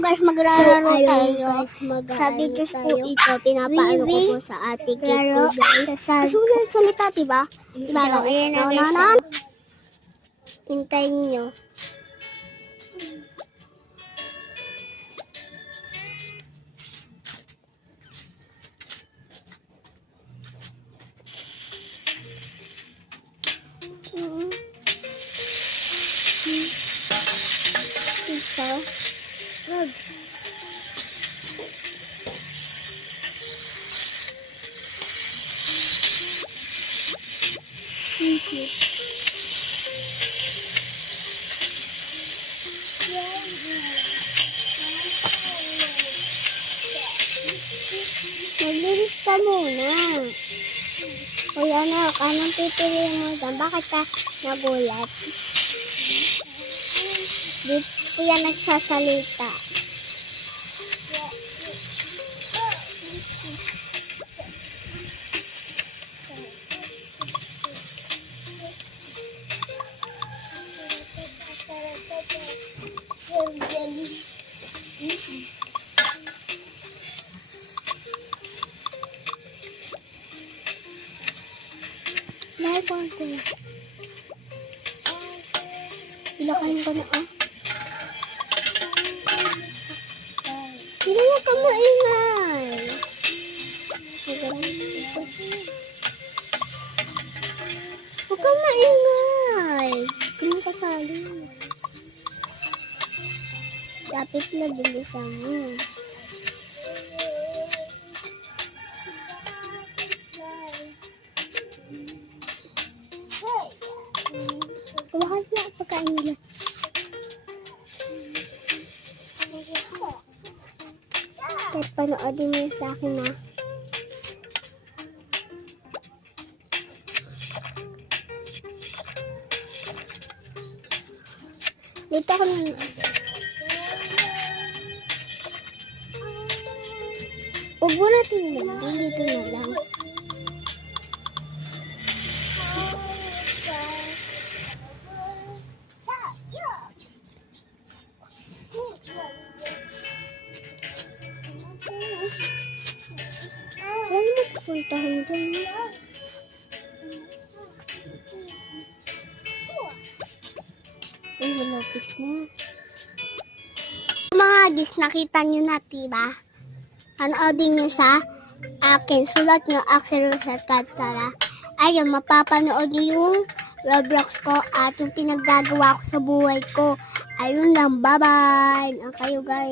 guys, maglaro tayo. Guys, Sa videos po tayo. ito, pinapaano ko po sa ate Kate ko guys. Gusto mo na salita, diba? Diba guys? Ayan na, guys. No. Hintayin nyo. Thank you. Maglinis ka muna. Kuya anak, anong pipiliin mo dyan? Bakit ka nagulat? Di kuya nagsasalita. Dahil po ako. Ilakayin ko na Hindi mo ka maingay. Huwag ka maingay. Kung kasali. Dapat na bilisan mo. Kumakas na ang pagkain nila. Kahit panoodin mo yun sa akin ha. Dito ako na. Huwag mo natin lagyan. Dito na lang. Huwag mo pupuntahan doon. Ay, malapit na. Mga gis, nakita nyo na, diba? Panoodin nyo sa akin. Sulat nyo, Axel Rosette Catara. Ayun, mapapanood nyo yung Roblox ko at yung pinaggagawa ko sa buhay ko. Ayun lang, bye-bye. Ang kayo guys.